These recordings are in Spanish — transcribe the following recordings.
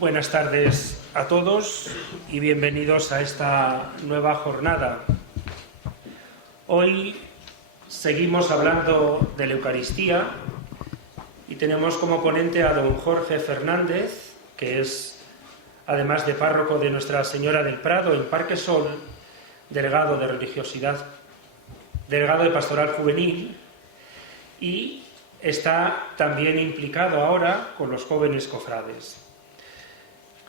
Buenas tardes a todos y bienvenidos a esta nueva jornada. Hoy seguimos hablando de la Eucaristía y tenemos como ponente a don Jorge Fernández, que es, además de párroco de Nuestra Señora del Prado en Parquesol, delegado de religiosidad, delegado de pastoral juvenil, y está también implicado ahora con los jóvenes cofrades.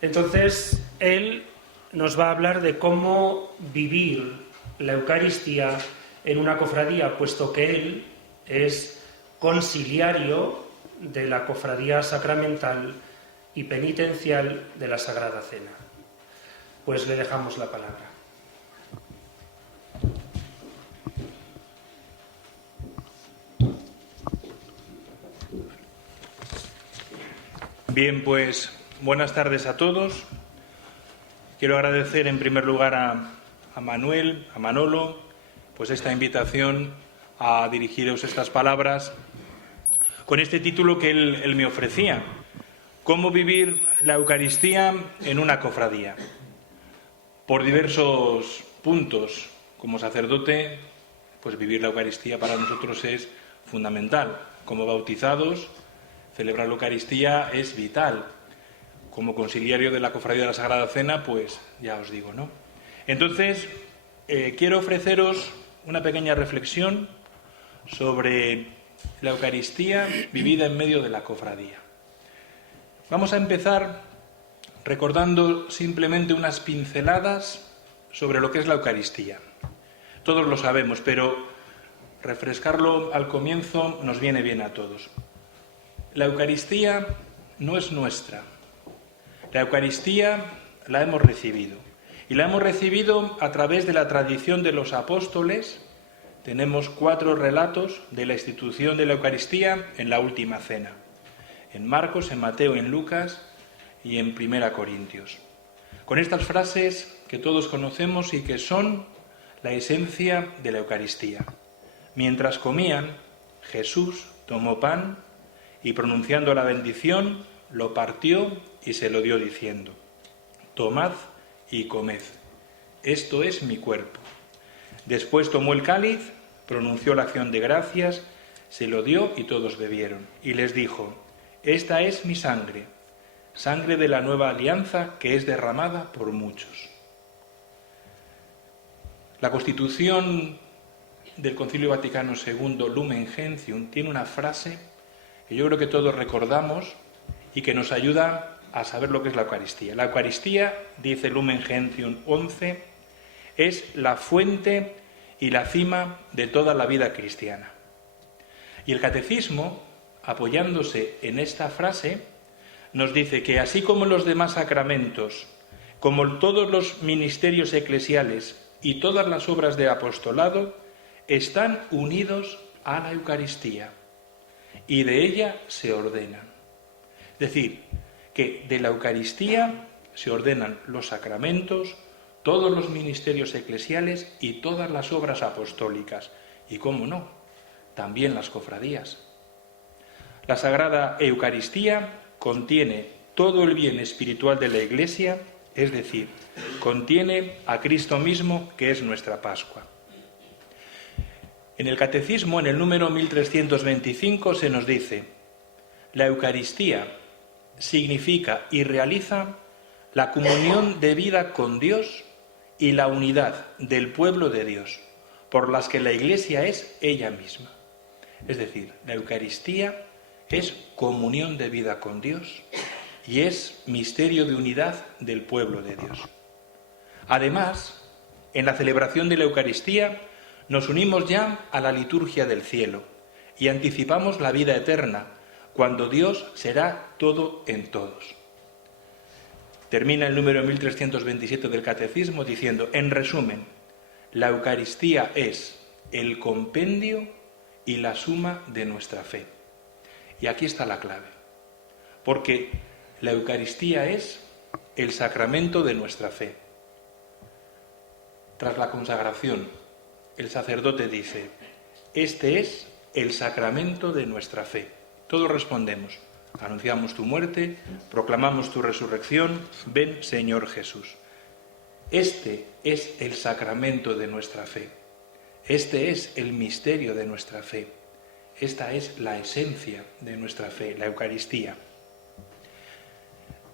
Entonces, él nos va a hablar de cómo vivir la Eucaristía en una cofradía, puesto que él es conciliario de la cofradía sacramental y penitencial de la Sagrada Cena. Pues le dejamos la palabra. Bien, pues buenas tardes a todos. Quiero agradecer en primer lugar a Manuel, a Manolo, pues esta invitación a dirigiros estas palabras con este título que él me ofrecía: ¿Cómo vivir la Eucaristía en una cofradía? Por diversos puntos. Como sacerdote, pues vivir la Eucaristía para nosotros es fundamental. Como bautizados, celebrar la Eucaristía es vital. Como conciliario de la Cofradía de la Sagrada Cena, pues ya os digo, ¿no? Entonces, quiero ofreceros una pequeña reflexión sobre la Eucaristía vivida en medio de la cofradía. Vamos a empezar recordando simplemente unas pinceladas sobre lo que es la Eucaristía. Todos lo sabemos, pero refrescarlo al comienzo nos viene bien a todos. La Eucaristía no es nuestra. La Eucaristía la hemos recibido. Y la hemos recibido a través de la tradición de los apóstoles. Tenemos 4 relatos de la institución de la Eucaristía en la Última Cena. En Marcos, en Mateo, en Lucas y en 1 Corintios. Con estas frases que todos conocemos y que son la esencia de la Eucaristía. Mientras comían, Jesús tomó pan y, pronunciando la bendición, lo partió y se lo dio diciendo: tomad y comed, esto es mi cuerpo. Después tomó el cáliz, pronunció la acción de gracias, se lo dio y todos bebieron. Y les dijo: esta es mi sangre, sangre de la nueva alianza que es derramada por muchos. La Constitución del Concilio Vaticano II, Lumen Gentium, tiene una frase que yo creo que todos recordamos y que nos ayuda a saber lo que es la Eucaristía. La Eucaristía, dice Lumen Gentium 11, es la fuente y la cima de toda la vida cristiana. Y el Catecismo, apoyándose en esta frase, nos dice que así como los demás sacramentos, como todos los ministerios eclesiales y todas las obras de apostolado, están unidos a la Eucaristía y de ella se ordenan. Es decir, que de la Eucaristía se ordenan los sacramentos, todos los ministerios eclesiales y todas las obras apostólicas. Y cómo no, también las cofradías. La Sagrada Eucaristía contiene todo el bien espiritual de la Iglesia, es decir, contiene a Cristo mismo, que es nuestra Pascua. En el Catecismo, en el número 1325, se nos dice: la Eucaristía significa y realiza la comunión de vida con Dios y la unidad del pueblo de Dios, por las que la Iglesia es ella misma. Es decir, la Eucaristía es comunión de vida con Dios y es misterio de unidad del pueblo de Dios. Además, en la celebración de la Eucaristía nos unimos ya a la liturgia del cielo y anticipamos la vida eterna, cuando Dios será todo en todos. Termina el número 1327 del Catecismo diciendo: en resumen, la Eucaristía es el compendio y la suma de nuestra fe. Y aquí está la clave, porque la Eucaristía es el sacramento de nuestra fe. Tras la consagración, el sacerdote dice: este es el sacramento de nuestra fe. Todos respondemos: Anunciamos tu muerte, proclamamos tu resurrección. Ven, Señor Jesús. Este es el sacramento de nuestra fe. Este es el misterio de nuestra fe. Esta es la esencia de nuestra fe, la Eucaristía.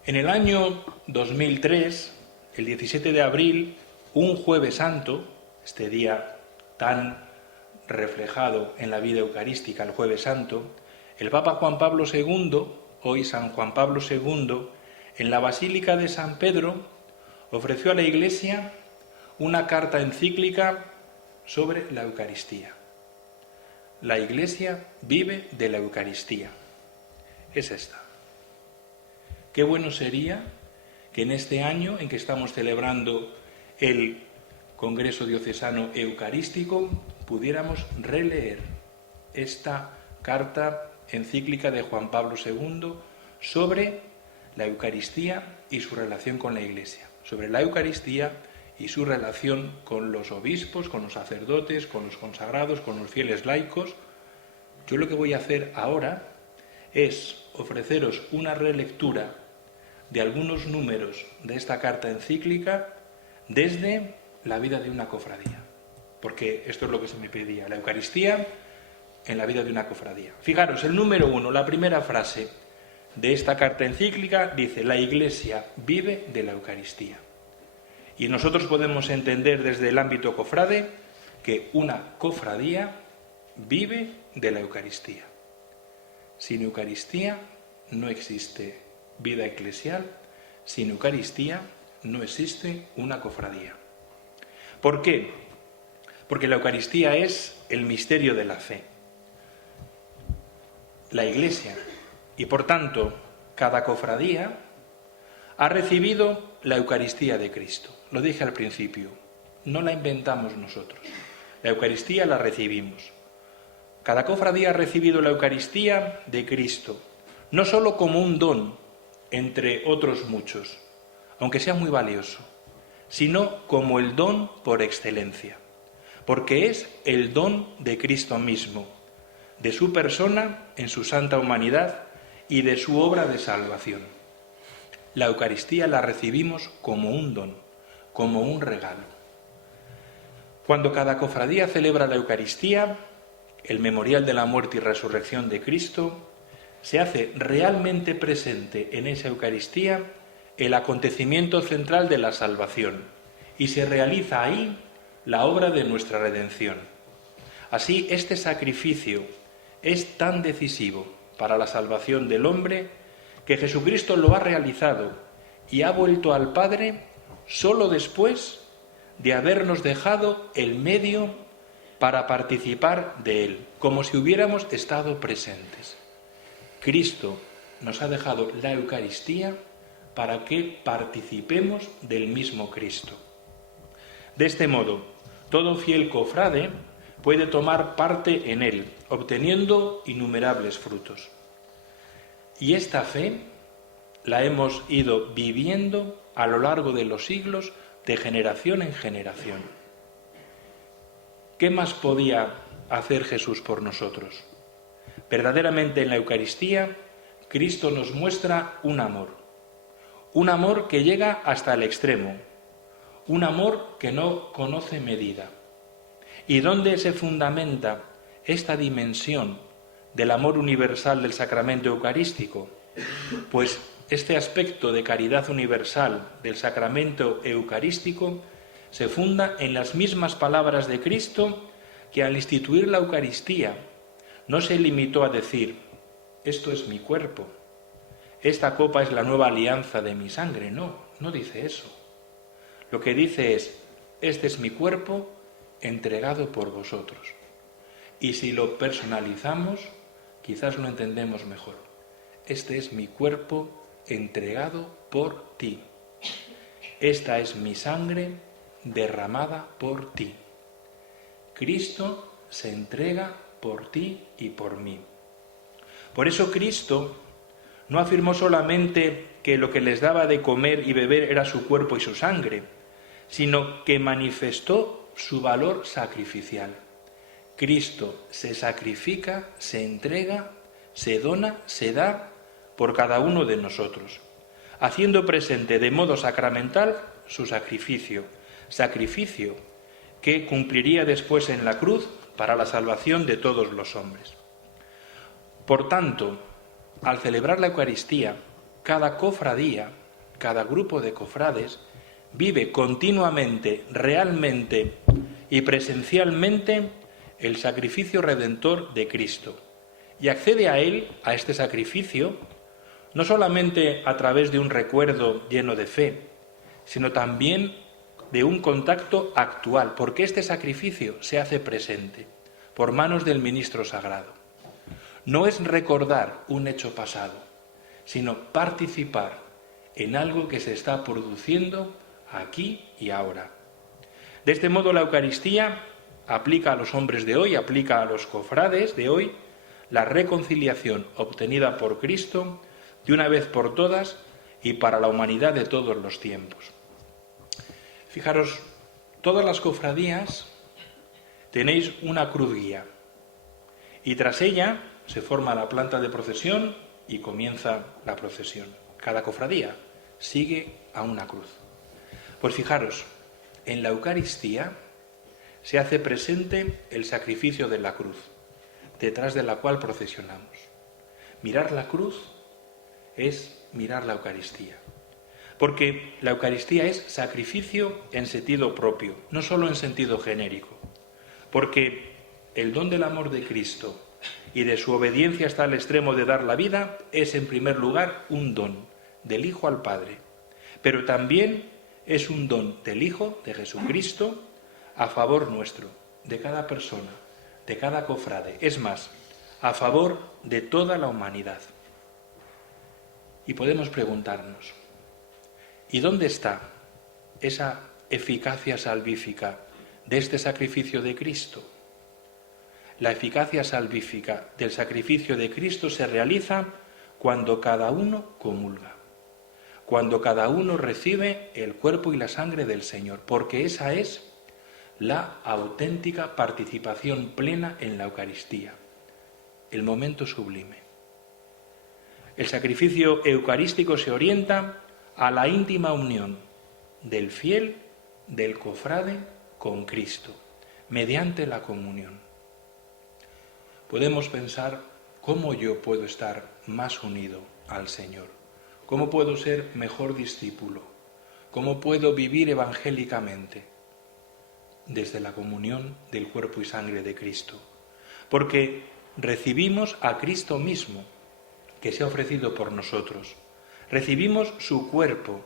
En el año 2003, el 17 de abril, un Jueves Santo, este día tan reflejado en la vida eucarística, el Jueves Santo, el Papa Juan Pablo II, hoy San Juan Pablo II, en la Basílica de San Pedro, ofreció a la Iglesia una carta encíclica sobre la Eucaristía. La Iglesia vive de la Eucaristía. Es esta. Qué bueno sería que en este año en que estamos celebrando el Congreso Diocesano Eucarístico pudiéramos releer esta carta encíclica de Juan Pablo II sobre la Eucaristía y su relación con la Iglesia, sobre la Eucaristía y su relación con los obispos, con los sacerdotes, con los consagrados, con los fieles laicos. Yo lo que voy a hacer ahora es ofreceros una relectura de algunos números de esta carta encíclica desde la vida de una cofradía, porque esto es lo que se me pedía, la Eucaristía en la vida de una cofradía. Fijaros, el número 1, la primera frase de esta carta encíclica dice: la Iglesia vive de la Eucaristía. Y nosotros podemos entender desde el ámbito cofrade que una cofradía vive de la Eucaristía. Sin Eucaristía no existe vida eclesial, sin Eucaristía no existe una cofradía. ¿Por qué? Porque la Eucaristía es el misterio de la fe. La Iglesia, y por tanto cada cofradía, ha recibido la Eucaristía de Cristo. Lo dije al principio, no la inventamos nosotros. La Eucaristía la recibimos. Cada cofradía ha recibido la Eucaristía de Cristo, no solo como un don entre otros muchos, aunque sea muy valioso, sino como el don por excelencia, porque es el don de Cristo mismo, de su persona en su santa humanidad y de su obra de salvación. La Eucaristía la recibimos como un don, como un regalo. Cuando cada cofradía celebra la Eucaristía, el memorial de la muerte y resurrección de Cristo, se hace realmente presente en esa Eucaristía el acontecimiento central de la salvación y se realiza ahí la obra de nuestra redención. Así, este sacrificio es tan decisivo para la salvación del hombre que Jesucristo lo ha realizado y ha vuelto al Padre solo después de habernos dejado el medio para participar de Él, como si hubiéramos estado presentes. Cristo nos ha dejado la Eucaristía para que participemos del mismo Cristo. De este modo, todo fiel cofrade puede tomar parte en Él, obteniendo innumerables frutos. Y esta fe la hemos ido viviendo a lo largo de los siglos, de generación en generación. ¿Qué más podía hacer Jesús por nosotros? Verdaderamente en la Eucaristía, Cristo nos muestra un amor que llega hasta el extremo, un amor que no conoce medida. ¿Y dónde se fundamenta esta dimensión del amor universal del sacramento eucarístico? Pues este aspecto de caridad universal del sacramento eucarístico se funda en las mismas palabras de Cristo, que al instituir la Eucaristía no se limitó a decir: esto es mi cuerpo, esta copa es la nueva alianza de mi sangre. No dice eso. Lo que dice es: este es mi cuerpo entregado por vosotros. Y si lo personalizamos, quizás lo entendemos mejor. Este es mi cuerpo entregado por ti. Esta es mi sangre derramada por ti. Cristo se entrega por ti y por mí. Por eso Cristo no afirmó solamente que lo que les daba de comer y beber era su cuerpo y su sangre, sino que manifestó su valor sacrificial. Cristo se sacrifica, se entrega, se dona, se da por cada uno de nosotros, haciendo presente de modo sacramental su sacrificio, sacrificio que cumpliría después en la cruz para la salvación de todos los hombres. Por tanto, al celebrar la Eucaristía, cada cofradía, cada grupo de cofrades, vive continuamente, realmente y presencialmente el sacrificio redentor de Cristo y accede a él, a este sacrificio, no solamente a través de un recuerdo lleno de fe, sino también de un contacto actual, porque este sacrificio se hace presente por manos del ministro sagrado. No es recordar un hecho pasado, sino participar en algo que se está produciendo aquí y ahora. De este modo la Eucaristía aplica a los hombres de hoy, aplica a los cofrades de hoy, la reconciliación obtenida por Cristo de una vez por todas y para la humanidad de todos los tiempos. Fijaros, todas las cofradías tenéis una cruz guía y tras ella se forma la planta de procesión y comienza la procesión. Cada cofradía sigue a una cruz. Pues fijaros, en la Eucaristía se hace presente el sacrificio de la cruz, detrás de la cual procesionamos. Mirar la cruz es mirar la Eucaristía, porque la Eucaristía es sacrificio en sentido propio, no solo en sentido genérico, porque el don del amor de Cristo y de su obediencia hasta el extremo de dar la vida es en primer lugar un don del Hijo al Padre, pero también es un don del Hijo, de Jesucristo, a favor nuestro, de cada persona, de cada cofrade, es más, a favor de toda la humanidad. Y podemos preguntarnos, ¿y dónde está esa eficacia salvífica de este sacrificio de Cristo? La eficacia salvífica del sacrificio de Cristo se realiza cuando cada uno comulga, cuando cada uno recibe el cuerpo y la sangre del Señor, porque esa es la auténtica participación plena en la Eucaristía, el momento sublime. El sacrificio eucarístico se orienta a la íntima unión del fiel, del cofrade, con Cristo, mediante la comunión. Podemos pensar cómo yo puedo estar más unido al Señor, cómo puedo ser mejor discípulo, cómo puedo vivir evangélicamente desde la comunión del cuerpo y sangre de Cristo, porque recibimos a Cristo mismo, que se ha ofrecido por nosotros. Recibimos su cuerpo,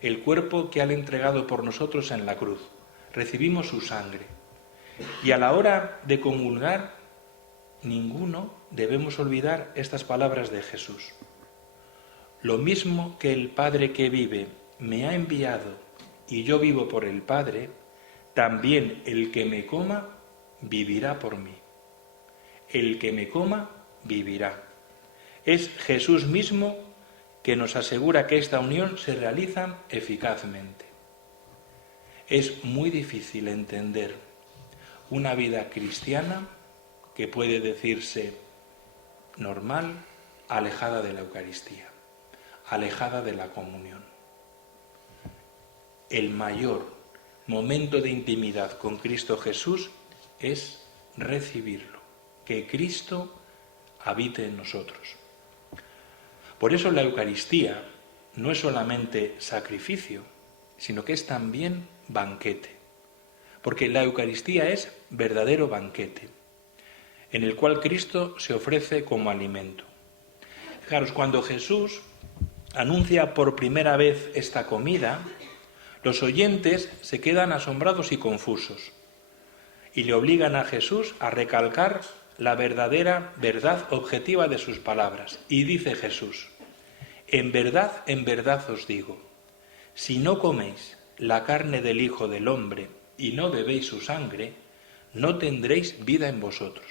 el cuerpo que ha entregado por nosotros en la cruz. Recibimos su sangre. Y a la hora de comulgar, ninguno debemos olvidar estas palabras de Jesús. Lo mismo que el Padre que vive me ha enviado y yo vivo por el Padre, también el que me coma vivirá por mí. El que me coma vivirá. Es Jesús mismo que nos asegura que esta unión se realiza eficazmente. Es muy difícil entender una vida cristiana que puede decirse normal, alejada de la Eucaristía, alejada de la comunión. El mayor momento de intimidad con Cristo Jesús es recibirlo, que Cristo habite en nosotros. Por eso la Eucaristía no es solamente sacrificio, sino que es también banquete, porque la Eucaristía es verdadero banquete, en el cual Cristo se ofrece como alimento. Fijaros, cuando Jesús anuncia por primera vez esta comida, los oyentes se quedan asombrados y confusos, y le obligan a Jesús a recalcar la verdadera verdad objetiva de sus palabras. Y dice Jesús: en verdad os digo, si no coméis la carne del Hijo del Hombre y no bebéis su sangre, no tendréis vida en vosotros.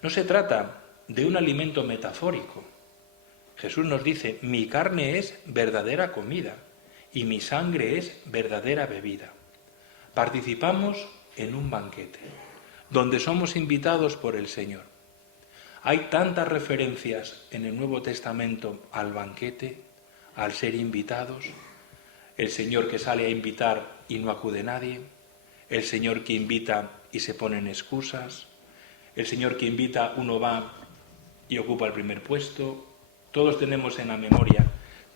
No se trata de un alimento metafórico. Jesús nos dice: mi carne es verdadera comida y mi sangre es verdadera bebida. Participamos en un banquete, donde somos invitados por el Señor. Hay tantas referencias en el Nuevo Testamento al banquete, al ser invitados, el Señor que sale a invitar y no acude nadie, el Señor que invita y se ponen excusas, el Señor que invita, uno va y ocupa el primer puesto. Todos tenemos en la memoria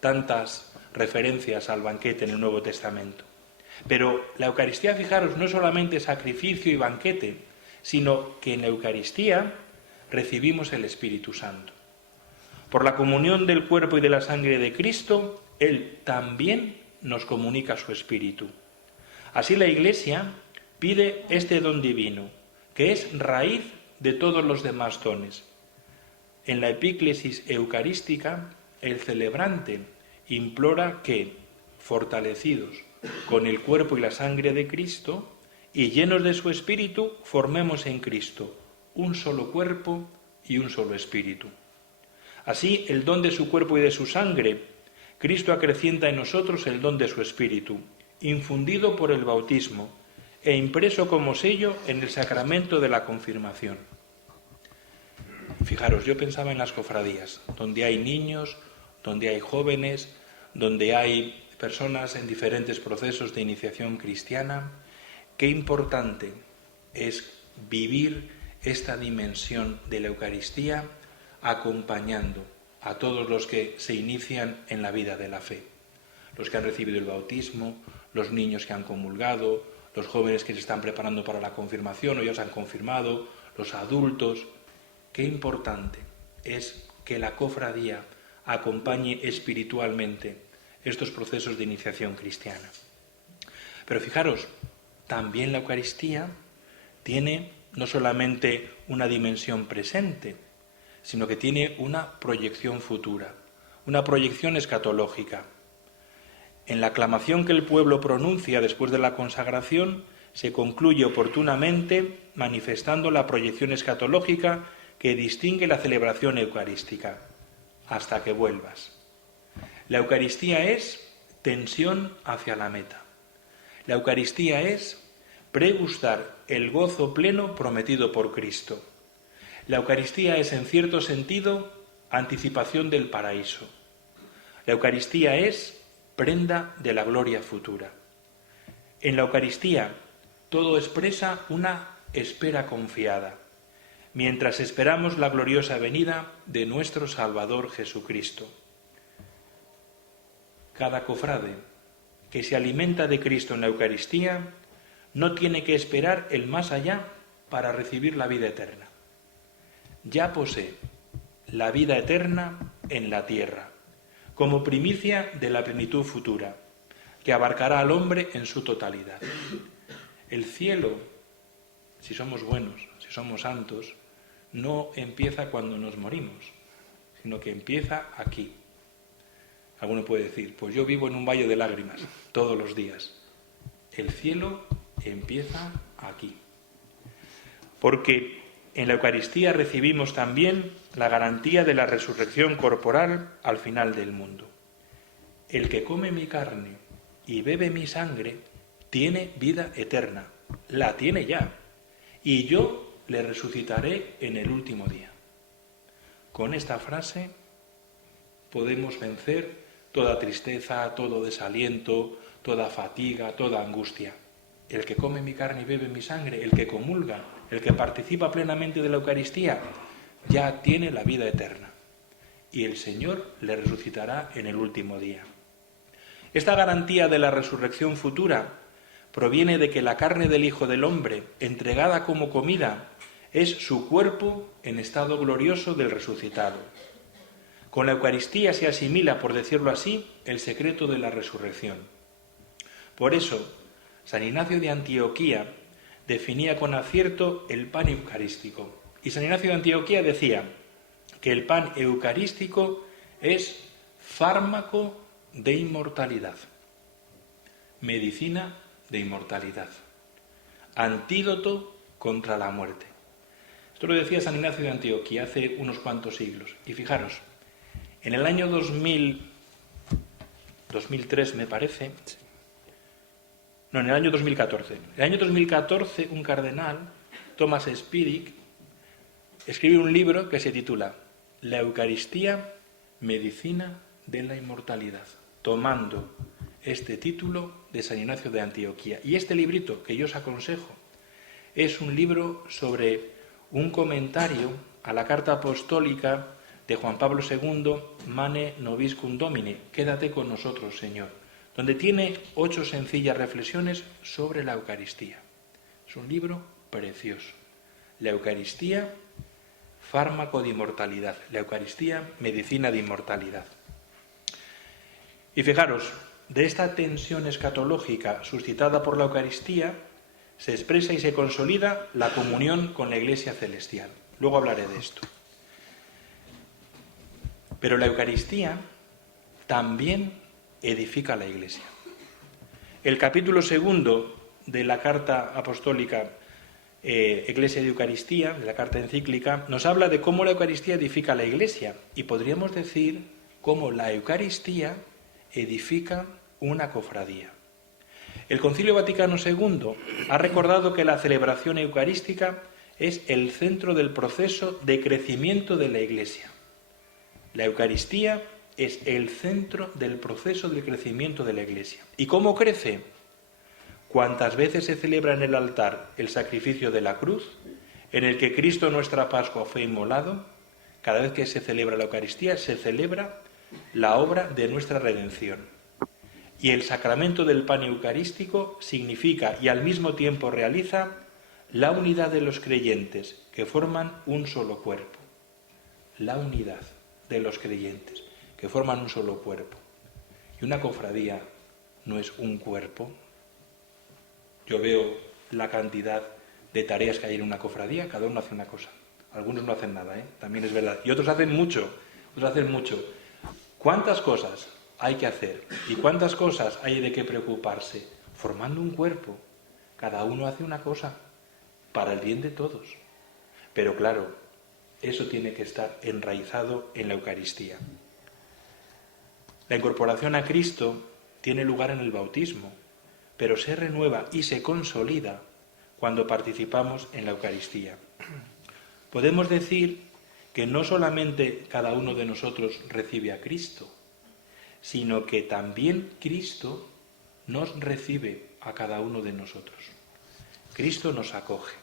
tantas referencias al banquete en el Nuevo Testamento. Pero la Eucaristía, fijaros, no es solamente sacrificio y banquete, sino que en la Eucaristía recibimos el Espíritu Santo. Por la comunión del cuerpo y de la sangre de Cristo, Él también nos comunica su Espíritu. Así la Iglesia pide este don divino, que es raíz de todos los demás dones. En la epíclesis eucarística, el celebrante implora que, fortalecidos con el cuerpo y la sangre de Cristo, y llenos de su Espíritu, formemos en Cristo un solo cuerpo y un solo Espíritu. Así, el don de su cuerpo y de su sangre, Cristo acrecienta en nosotros el don de su Espíritu, infundido por el bautismo e impreso como sello en el sacramento de la confirmación. Fijaros, yo pensaba en las cofradías, donde hay niños, donde hay jóvenes, donde hay personas en diferentes procesos de iniciación cristiana. Qué importante es vivir esta dimensión de la Eucaristía acompañando a todos los que se inician en la vida de la fe. Los que han recibido el bautismo, los niños que han comulgado, los jóvenes que se están preparando para la confirmación o ya se han confirmado, los adultos. Qué importante es que la cofradía acompañe espiritualmente estos procesos de iniciación cristiana. Pero fijaros, también la Eucaristía tiene no solamente una dimensión presente, sino que tiene una proyección futura, una proyección escatológica. En la aclamación que el pueblo pronuncia después de la consagración, se concluye oportunamente manifestando la proyección escatológica que distingue la celebración eucarística. Hasta que vuelvas. La Eucaristía es tensión hacia la meta. La Eucaristía es pregustar el gozo pleno prometido por Cristo. La Eucaristía es, en cierto sentido, anticipación del paraíso. La Eucaristía es prenda de la gloria futura. En la Eucaristía todo expresa una espera confiada, mientras esperamos la gloriosa venida de nuestro Salvador Jesucristo. Cada cofrade que se alimenta de Cristo en la Eucaristía no tiene que esperar el más allá para recibir la vida eterna. Ya posee la vida eterna en la tierra, como primicia de la plenitud futura, que abarcará al hombre en su totalidad. El cielo, si somos buenos, si somos santos, no empieza cuando nos morimos, sino que empieza aquí. Alguno puede decir, pues yo vivo en un valle de lágrimas todos los días. El cielo empieza aquí. Porque en la Eucaristía recibimos también la garantía de la resurrección corporal al final del mundo. El que come mi carne y bebe mi sangre tiene vida eterna, la tiene ya, y yo le resucitaré en el último día. Con esta frase podemos vencer toda tristeza, todo desaliento, toda fatiga, toda angustia. El que come mi carne y bebe mi sangre, el que comulga, el que participa plenamente de la Eucaristía, ya tiene la vida eterna. Y el Señor le resucitará en el último día. Esta garantía de la resurrección futura proviene de que la carne del Hijo del Hombre, entregada como comida, es su cuerpo en estado glorioso del resucitado. Con la Eucaristía se asimila, por decirlo así, el secreto de la resurrección. Por eso, San Ignacio de Antioquía definía con acierto el pan eucarístico. Y San Ignacio de Antioquía decía que el pan eucarístico es fármaco de inmortalidad, medicina de inmortalidad, antídoto contra la muerte. Esto lo decía San Ignacio de Antioquía hace unos cuantos siglos. Y fijaros, en el año 2003 me parece, no, en el año 2014. En el año 2014 un cardenal, Thomas Spidich, escribe un libro que se titula La Eucaristía, medicina de la inmortalidad, tomando este título de San Ignacio de Antioquía. Y este librito que yo os aconsejo es un libro sobre un comentario a la carta apostólica de Juan Pablo II, Mane Nobiscum Domini, quédate con nosotros, Señor, donde tiene 8 sencillas reflexiones sobre la Eucaristía. Es un libro precioso. La Eucaristía, fármaco de inmortalidad. La Eucaristía, medicina de inmortalidad. Y fijaros, de esta tensión escatológica suscitada por la Eucaristía se expresa y se consolida la comunión con la Iglesia celestial. Luego hablaré de esto. Pero la Eucaristía también edifica la Iglesia. El capítulo 2 de la carta apostólica Iglesia de Eucaristía, de la carta encíclica, nos habla de cómo la Eucaristía edifica la Iglesia. Y podríamos decir cómo la Eucaristía edifica una cofradía. El Concilio Vaticano II ha recordado que la celebración eucarística es el centro del proceso de crecimiento de la Iglesia. La Eucaristía es el centro del proceso de crecimiento de la Iglesia. ¿Y cómo crece? Cuantas veces se celebra en el altar el sacrificio de la cruz, en el que Cristo nuestra Pascua fue inmolado, cada vez que se celebra la Eucaristía se celebra la obra de nuestra redención. Y el sacramento del pan eucarístico significa y al mismo tiempo realiza la unidad de los creyentes que forman un solo cuerpo. La unidad de los creyentes que forman un solo cuerpo. Y una cofradía no es un cuerpo. Yo veo la cantidad de tareas que hay en una cofradía, cada uno hace una cosa. Algunos no hacen nada, también es verdad. Y otros hacen mucho, ¿Cuántas cosas hay que hacer y cuántas cosas hay de qué preocuparse? Formando un cuerpo, cada uno hace una cosa para el bien de todos. Pero claro, eso tiene que estar enraizado en la Eucaristía. La incorporación a Cristo tiene lugar en el bautismo, pero se renueva y se consolida cuando participamos en la Eucaristía. Podemos decir que no solamente cada uno de nosotros recibe a Cristo, sino que también Cristo nos recibe a cada uno de nosotros. Cristo nos acoge.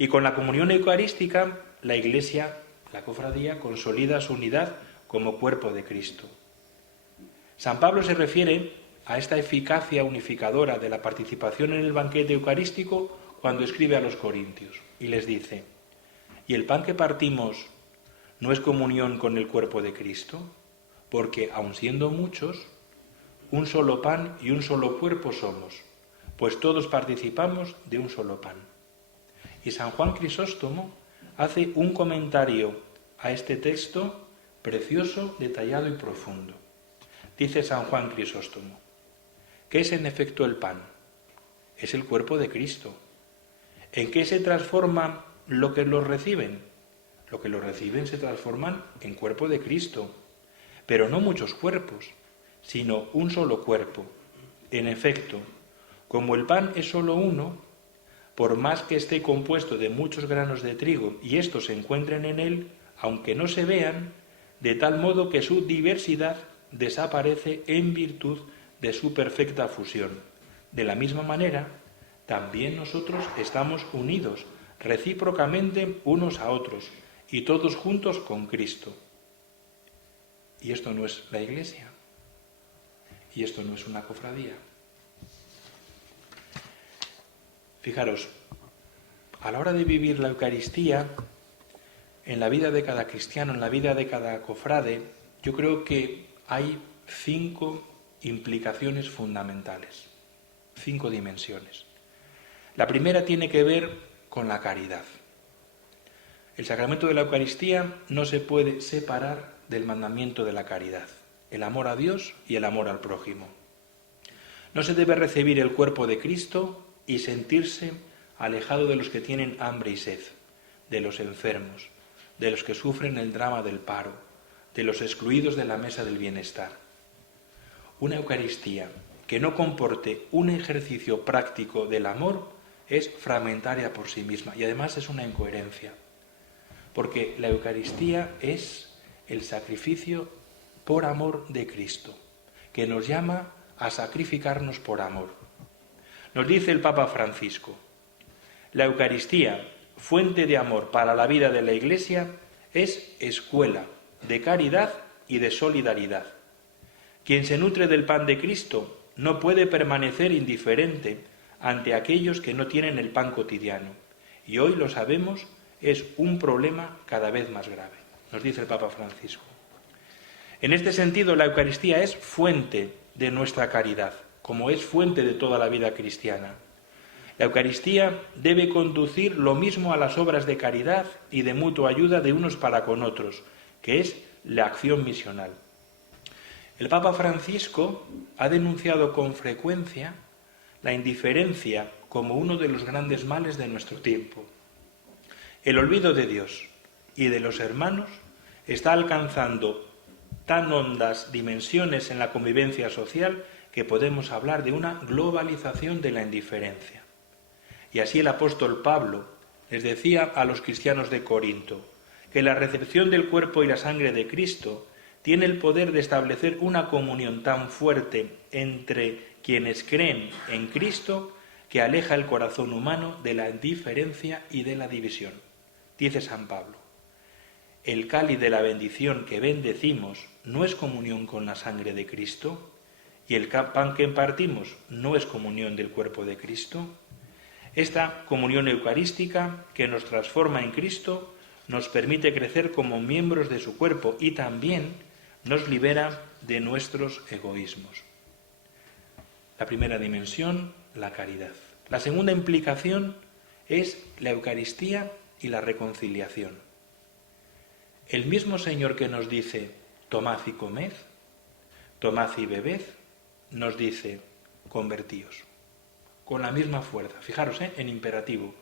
Y con la comunión eucarística, la Iglesia, la cofradía, consolida su unidad como cuerpo de Cristo. San Pablo se refiere a esta eficacia unificadora de la participación en el banquete eucarístico cuando escribe a los corintios y les dice: ¿y el pan que partimos no es comunión con el cuerpo de Cristo? Porque, aun siendo muchos, un solo pan y un solo cuerpo somos, pues todos participamos de un solo pan. Y San Juan Crisóstomo hace un comentario a este texto precioso, detallado y profundo. Dice San Juan Crisóstomo: ¿qué es en efecto el pan? Es el cuerpo de Cristo. ¿En qué se transforma lo que lo reciben? Lo que lo reciben se transforman en cuerpo de Cristo, pero no muchos cuerpos, sino un solo cuerpo. En efecto, como el pan es solo uno, por más que esté compuesto de muchos granos de trigo y estos se encuentren en él, aunque no se vean, de tal modo que su diversidad desaparece en virtud de su perfecta fusión. De la misma manera, también nosotros estamos unidos recíprocamente unos a otros y todos juntos con Cristo. Y esto no es la Iglesia, y esto no es una cofradía. Fijaros, a la hora de vivir la Eucaristía, en la vida de cada cristiano, en la vida de cada cofrade, yo creo que hay 5 implicaciones fundamentales, 5 dimensiones. La primera tiene que ver con la caridad. El sacramento de la Eucaristía no se puede separar del mandamiento de la caridad, el amor a Dios y el amor al prójimo. No se debe recibir el cuerpo de Cristo y sentirse alejado de los que tienen hambre y sed, de los enfermos, de los que sufren el drama del paro, de los excluidos de la mesa del bienestar. Una Eucaristía que no comporte un ejercicio práctico del amor es fragmentaria por sí misma y además es una incoherencia. porque la Eucaristía es el sacrificio por amor de Cristo, que nos llama a sacrificarnos por amor. Nos dice el Papa Francisco: la Eucaristía, fuente de amor para la vida de la Iglesia, es escuela de caridad y de solidaridad. Quien se nutre del pan de Cristo no puede permanecer indiferente ante aquellos que no tienen el pan cotidiano. Y hoy lo sabemos, es un problema cada vez más grave, nos dice el Papa Francisco. En este sentido, la Eucaristía es fuente de nuestra caridad, como es fuente de toda la vida cristiana. La Eucaristía debe conducir lo mismo a las obras de caridad y de mutua ayuda de unos para con otros, que es la acción misional. El Papa Francisco ha denunciado con frecuencia la indiferencia como uno de los grandes males de nuestro tiempo. El olvido de Dios y de los hermanos está alcanzando tan hondas dimensiones en la convivencia social que podemos hablar de una globalización de la indiferencia. Y así el apóstol Pablo les decía a los cristianos de Corinto que la recepción del cuerpo y la sangre de Cristo tiene el poder de establecer una comunión tan fuerte entre quienes creen en Cristo que aleja el corazón humano de la indiferencia y de la división. Dice San Pablo: el cáliz de la bendición que bendecimos no es comunión con la sangre de Cristo, y el pan que impartimos no es comunión del cuerpo de Cristo. Esta comunión eucarística que nos transforma en Cristo nos permite crecer como miembros de su cuerpo y también nos libera de nuestros egoísmos. La primera dimensión, la caridad. La segunda implicación es la Eucaristía y la reconciliación. El mismo Señor que nos dice: tomad y comed, tomad y bebed, nos dice: convertíos. Con la misma fuerza. Fijaros, en imperativo: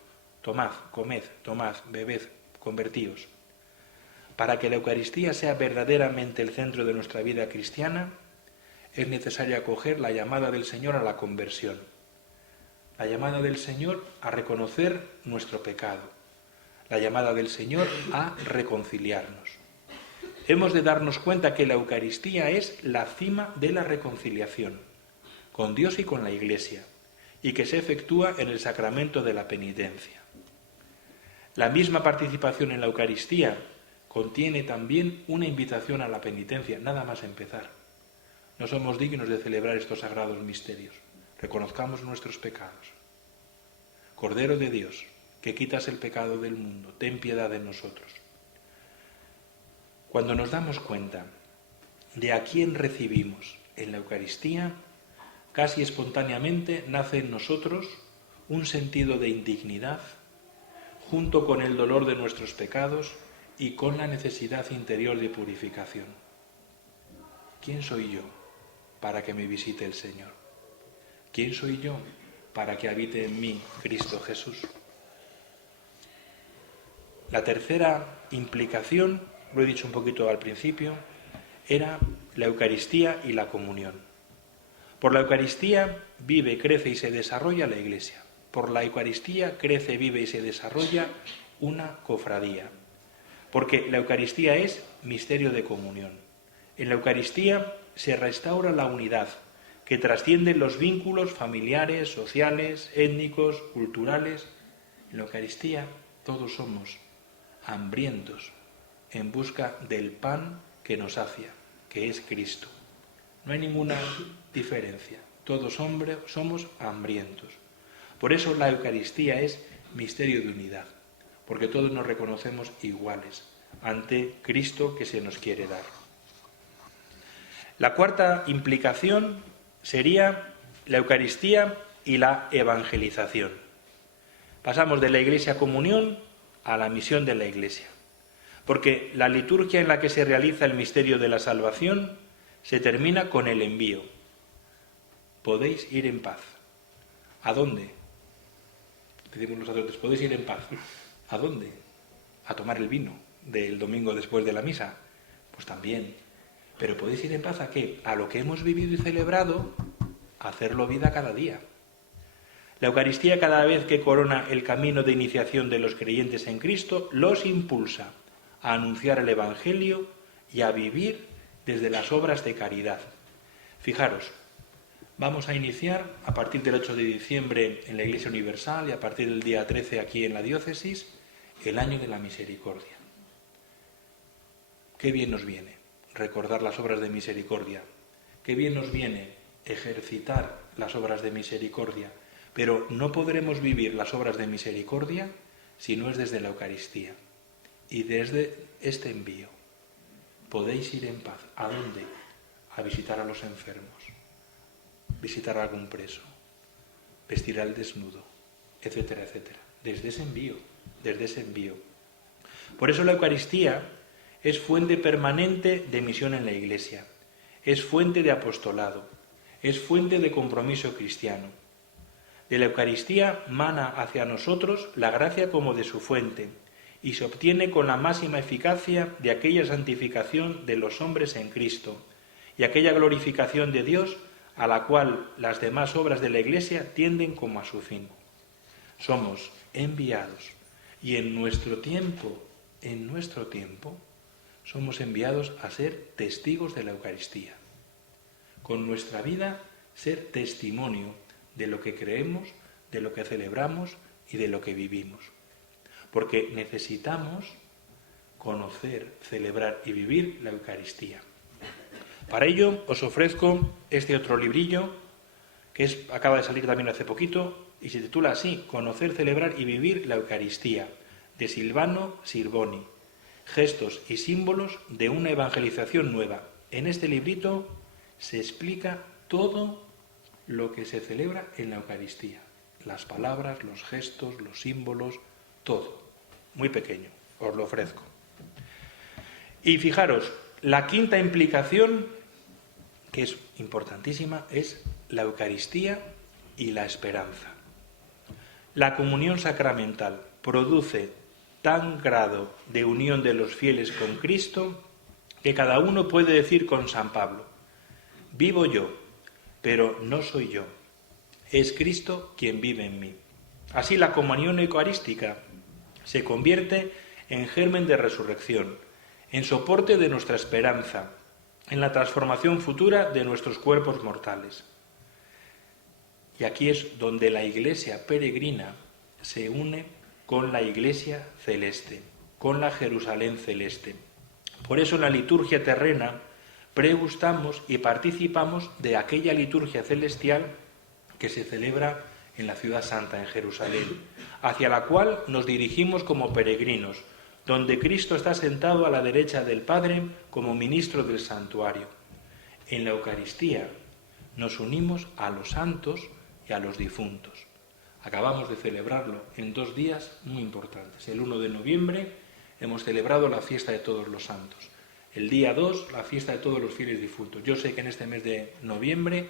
tomad, comed, tomad, bebed, convertíos. Para que la Eucaristía sea verdaderamente el centro de nuestra vida cristiana, es necesario acoger la llamada del Señor a la conversión, la llamada del Señor a reconocer nuestro pecado, la llamada del Señor a reconciliarnos. Hemos de darnos cuenta que la Eucaristía es la cima de la reconciliación con Dios y con la Iglesia, y que se efectúa en el sacramento de la penitencia. La misma participación en la Eucaristía contiene también una invitación a la penitencia, nada más empezar. No somos dignos de celebrar estos sagrados misterios. Reconozcamos nuestros pecados. Cordero de Dios, que quitas el pecado del mundo, ten piedad de nosotros. Cuando nos damos cuenta de a quién recibimos en la Eucaristía, casi espontáneamente nace en nosotros un sentido de indignidad, junto con el dolor de nuestros pecados y con la necesidad interior de purificación. ¿Quién soy yo para que me visite el Señor? ¿Quién soy yo para que habite en mí Cristo Jesús? La tercera implicación, lo he dicho un poquito al principio, era la Eucaristía y la comunión. Por la Eucaristía vive, crece y se desarrolla la Iglesia. Por la Eucaristía crece, vive y se desarrolla una cofradía. Porque la Eucaristía es misterio de comunión. En la Eucaristía se restaura la unidad, que trasciende los vínculos familiares, sociales, étnicos, culturales. En la Eucaristía todos somos hambrientos en busca del pan que nos sacia, que es Cristo. No hay ninguna diferencia. Todos somos hambrientos. Por eso la Eucaristía es misterio de unidad, porque todos nos reconocemos iguales ante Cristo que se nos quiere dar. La cuarta implicación sería la Eucaristía y la evangelización. Pasamos de la Iglesia comunión a la misión de la Iglesia, porque la liturgia en la que se realiza el misterio de la salvación se termina con el envío. Podéis ir en paz. ¿A dónde? Decimos los sacerdotes, podéis ir en paz. ¿A dónde? A tomar el vino del domingo después de la misa. Pues también. Pero podéis ir en paz ¿a qué? A lo que hemos vivido y celebrado, a hacerlo vida cada día. La Eucaristía, cada vez que corona el camino de iniciación de los creyentes en Cristo, los impulsa a anunciar el Evangelio y a vivir desde las obras de caridad. Fijaros, vamos a iniciar a partir del 8 de diciembre en la Iglesia Universal y a partir del día 13 aquí en la diócesis, el año de la misericordia. Qué bien nos viene recordar las obras de misericordia, qué bien nos viene ejercitar las obras de misericordia, pero no podremos vivir las obras de misericordia si no es desde la Eucaristía y desde este envío. Podéis ir en paz. ¿A dónde? A visitar a los enfermos, visitar a algún preso, vestir al desnudo, etcétera, etcétera. Desde ese envío, desde ese envío. Por eso la Eucaristía es fuente permanente de misión en la Iglesia, es fuente de apostolado, es fuente de compromiso cristiano. De la Eucaristía mana hacia nosotros la gracia como de su fuente y se obtiene con la máxima eficacia de aquella santificación de los hombres en Cristo y aquella glorificación de Dios a la cual las demás obras de la Iglesia tienden como a su fin. Somos enviados y en nuestro tiempo, somos enviados a ser testigos de la Eucaristía. Con nuestra vida ser testimonio de lo que creemos, de lo que celebramos y de lo que vivimos. Porque necesitamos conocer, celebrar y vivir la Eucaristía. Para ello os ofrezco este otro librillo que acaba de salir también hace poquito y se titula así: Conocer, celebrar y vivir la Eucaristía, de Silvano Sirboni. Gestos y símbolos de una evangelización nueva. En este librito se explica todo lo que se celebra en la Eucaristía. Las palabras, los gestos, los símbolos, todo. Muy pequeño, os lo ofrezco. Y fijaros, la quinta implicación, que es importantísima, es la Eucaristía y la esperanza. La comunión sacramental produce tan grado de unión de los fieles con Cristo que cada uno puede decir con San Pablo: vivo yo, pero no soy yo, es Cristo quien vive en mí. Así la comunión eucarística se convierte en germen de resurrección, en soporte de nuestra esperanza, en la transformación futura de nuestros cuerpos mortales. Y aquí es donde la Iglesia peregrina se une con la Iglesia celeste, con la Jerusalén celeste. Por eso en la liturgia terrena pregustamos y participamos de aquella liturgia celestial que se celebra en la ciudad santa, en Jerusalén, hacia la cual nos dirigimos como peregrinos, donde Cristo está sentado a la derecha del Padre como ministro del santuario. En la Eucaristía nos unimos a los santos y a los difuntos. Acabamos de celebrarlo en 2 días muy importantes. El 1 de noviembre hemos celebrado la fiesta de todos los santos. El día 2, la fiesta de todos los fieles difuntos. Yo sé que en este mes de noviembre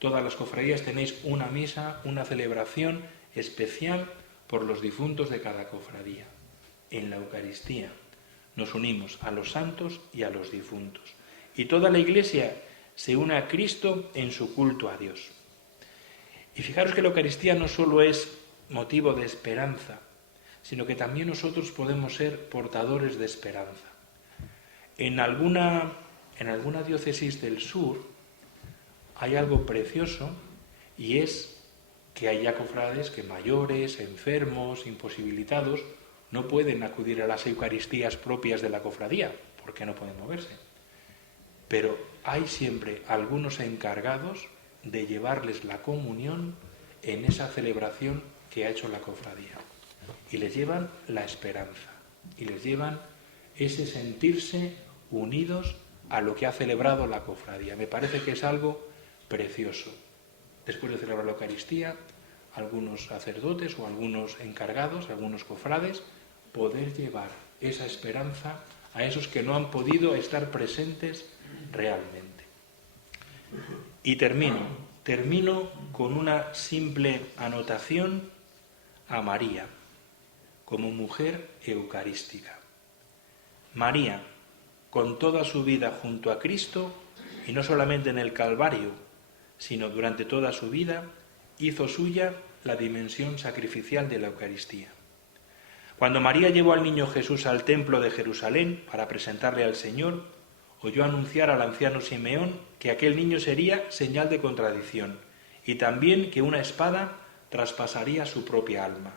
todas las cofradías tenéis una misa, una celebración especial por los difuntos de cada cofradía. En la Eucaristía nos unimos a los santos y a los difuntos. Y toda la Iglesia se une a Cristo en su culto a Dios. Y fijaros que la Eucaristía no solo es motivo de esperanza, sino que también nosotros podemos ser portadores de esperanza. En alguna diócesis del sur hay algo precioso y es que hay ya cofrades que mayores, enfermos, imposibilitados, no pueden acudir a las Eucaristías propias de la cofradía porque no pueden moverse. Pero hay siempre algunos encargados de llevarles la comunión en esa celebración que ha hecho la cofradía. Y les llevan la esperanza, y les llevan ese sentirse unidos a lo que ha celebrado la cofradía. Me parece que es algo precioso. Después de celebrar la Eucaristía, algunos sacerdotes o algunos encargados, algunos cofrades, poder llevar esa esperanza a esos que no han podido estar presentes realmente. Y termino con una simple anotación a María, como mujer eucarística. María, con toda su vida junto a Cristo, y no solamente en el Calvario, sino durante toda su vida, hizo suya la dimensión sacrificial de la Eucaristía. Cuando María llevó al niño Jesús al templo de Jerusalén para presentarle al Señor, oyó anunciar al anciano Simeón que aquel niño sería señal de contradicción y también que una espada traspasaría su propia alma.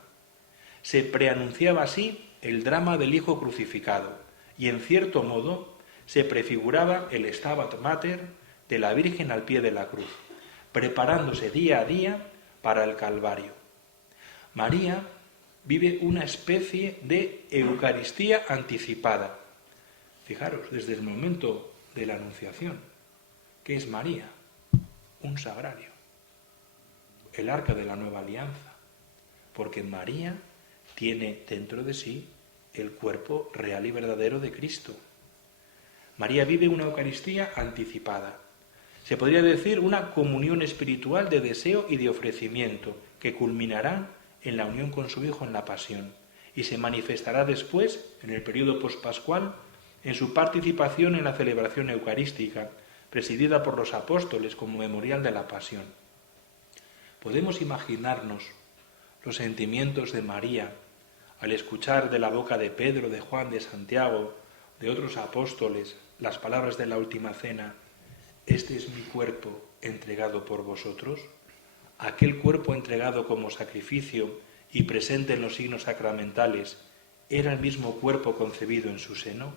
Se preanunciaba así el drama del Hijo crucificado y, en cierto modo, se prefiguraba el Stabat Mater de la Virgen al pie de la cruz, preparándose día a día para el Calvario. María vive una especie de Eucaristía anticipada. Fijaros, desde el momento de la Anunciación, ¿qué es María? Un sagrario, el arca de la nueva alianza, porque María tiene dentro de sí el cuerpo real y verdadero de Cristo. María vive una Eucaristía anticipada. Se podría decir una comunión espiritual de deseo y de ofrecimiento que culminará en la unión con su Hijo en la Pasión y se manifestará después, en el periodo pospascual, en su participación en la celebración eucarística, presidida por los apóstoles como memorial de la Pasión. Podemos imaginarnos los sentimientos de María al escuchar de la boca de Pedro, de Juan, de Santiago, de otros apóstoles, las palabras de la última cena: «Este es mi cuerpo entregado por vosotros». Aquel cuerpo entregado como sacrificio y presente en los signos sacramentales, ¿era el mismo cuerpo concebido en su seno?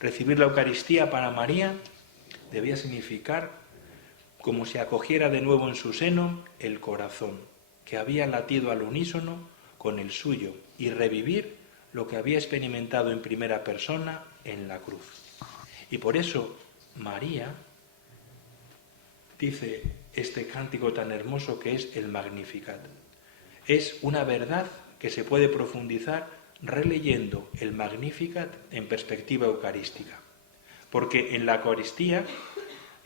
Recibir la Eucaristía para María debía significar como si acogiera de nuevo en su seno el corazón, que había latido al unísono con el suyo, y revivir lo que había experimentado en primera persona en la cruz. Y por eso María dice este cántico tan hermoso que es el Magnificat. Es una verdad que se puede profundizar releyendo el Magnificat en perspectiva eucarística. Porque en la Eucaristía,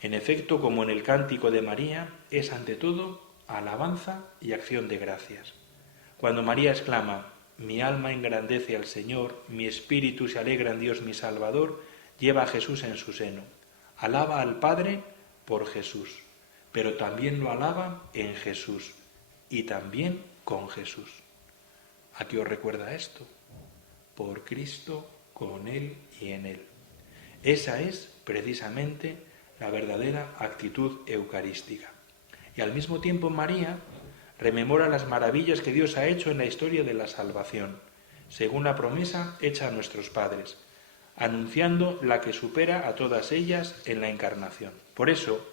en efecto, como en el cántico de María, es ante todo alabanza y acción de gracias. Cuando María exclama: «Mi alma engrandece al Señor, mi espíritu se alegra en Dios mi Salvador», lleva a Jesús en su seno. Alaba al Padre por Jesús, pero también lo alaba en Jesús y también con Jesús. ¿A qué os recuerda esto? Por Cristo, con Él y en Él. Esa es precisamente la verdadera actitud eucarística. Y al mismo tiempo María rememora las maravillas que Dios ha hecho en la historia de la salvación, según la promesa hecha a nuestros padres, anunciando la que supera a todas ellas en la Encarnación. Por eso,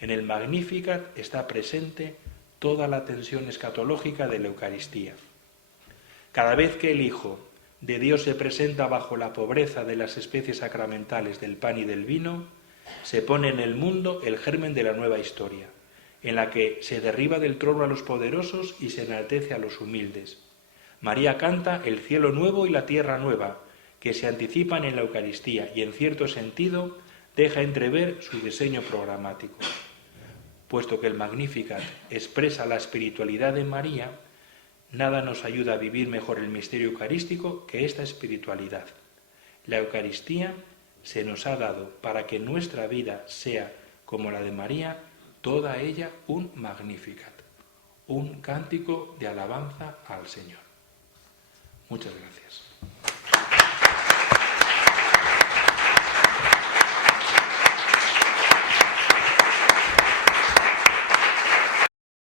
en el Magnificat está presente toda la tensión escatológica de la Eucaristía. Cada vez que el Hijo de Dios se presenta bajo la pobreza de las especies sacramentales del pan y del vino, se pone en el mundo el germen de la nueva historia, en la que se derriba del trono a los poderosos y se enaltece a los humildes. María canta el cielo nuevo y la tierra nueva, que se anticipan en la Eucaristía y, en cierto sentido, deja entrever su diseño programático. Puesto que el Magnificat expresa la espiritualidad de María, nada nos ayuda a vivir mejor el misterio eucarístico que esta espiritualidad. La Eucaristía se nos ha dado para que nuestra vida sea, como la de María, toda ella un Magnificat, un cántico de alabanza al Señor. Muchas gracias.